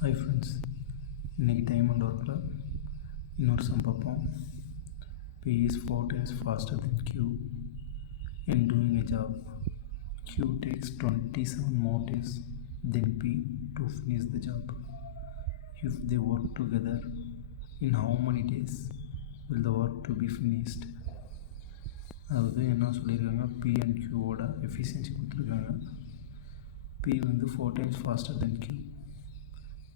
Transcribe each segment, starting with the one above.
Hi friends, இன்றைக்கி time and ஒர்க்கில் இன்னொரு சம் பார்ப்போம். P is 4 times faster than Q in doing a job. Q takes 27 more days than P to finish the job. If they work together, in how many days will the work to be finished? அதாவது என்ன சொல்லியிருக்காங்க, P and Qவோட efficiency கொடுத்துருக்காங்க. P வந்து 4 times faster than Q.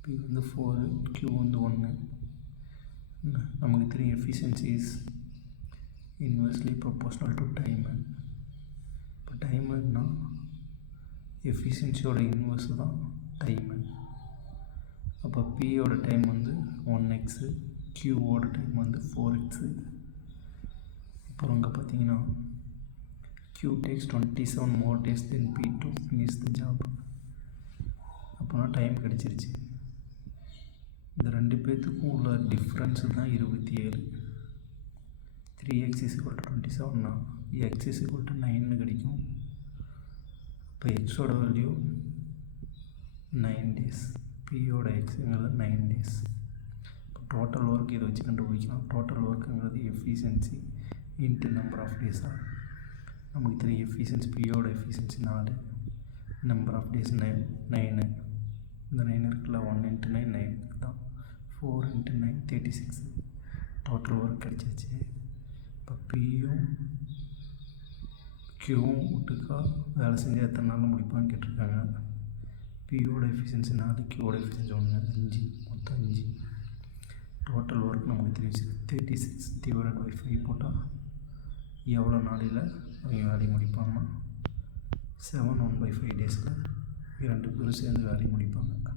P வந்து 4, Q வந்து 1. நமக்கு தெரியும் efficiency is inversely proportional to time. இப்போ டைமுன்னா எஃபிஷியன்சியோட இன்வெர்ஸ் தான் டைமு. அப்போ பியோட டைம் வந்து 1x, Qவோட டைம் வந்து 4x. அப்புறம் இங்கே பார்த்தீங்கன்னா Q takes 27 more days than P to finish the job. அப்போனா டைம் கிடச்சிருச்சு. இந்த ரெண்டு பேர்த்துக்கும் உள்ள டிஃப்ரென்ஸு தான் 27. 3x is equal to 27னா x is equal to 9 கிடைக்கும். இப்போ எக்ஸோட வேல்யூ 9 டேஸ், பியோட எக்ஸுங்கிறது 9 டேஸ். இப்போ டோட்டல் ஒர்க் இதை வச்சு கண்டுபிடிக்கலாம். டோட்டல் ஒர்க்குங்கிறது எஃபிஷியன்சி இன்ட்டு நம்பர் ஆஃப் டேஸாக நமக்கு தெரியும். எஃபிஷியன்சி பியோட எஃபிஷியன்சி 4, நம்பர் ஆஃப் டேஸ் 9. இந்த 9 இருக்குல்ல, 1 × 9 9 தான், 4 × 9 36. டோட்டல் ஒர்க் கிடச்சிருச்சு. இப்போ பியும் கியூவும் விட்டுக்கா வேலை செஞ்சால் எத்தனை நாளில் முடிப்பான்னு கேட்டிருக்காங்க. பியோட எஃபிஷியன்சி 4, கியூவோட எஃபிஷியன்சி 1, 5, மொத்தம் 5. டோட்டல் ஒர்க் நமக்கு தெரிஞ்சு 36 டிவைடட் பை 5 போட்டால் எவ்வளோ நாளையில் அவங்க வேலையை முடிப்பாங்கன்னா 7 1/5 டேஸில் 2 பேரும் சேர்ந்து வேலையை முடிப்பாங்க.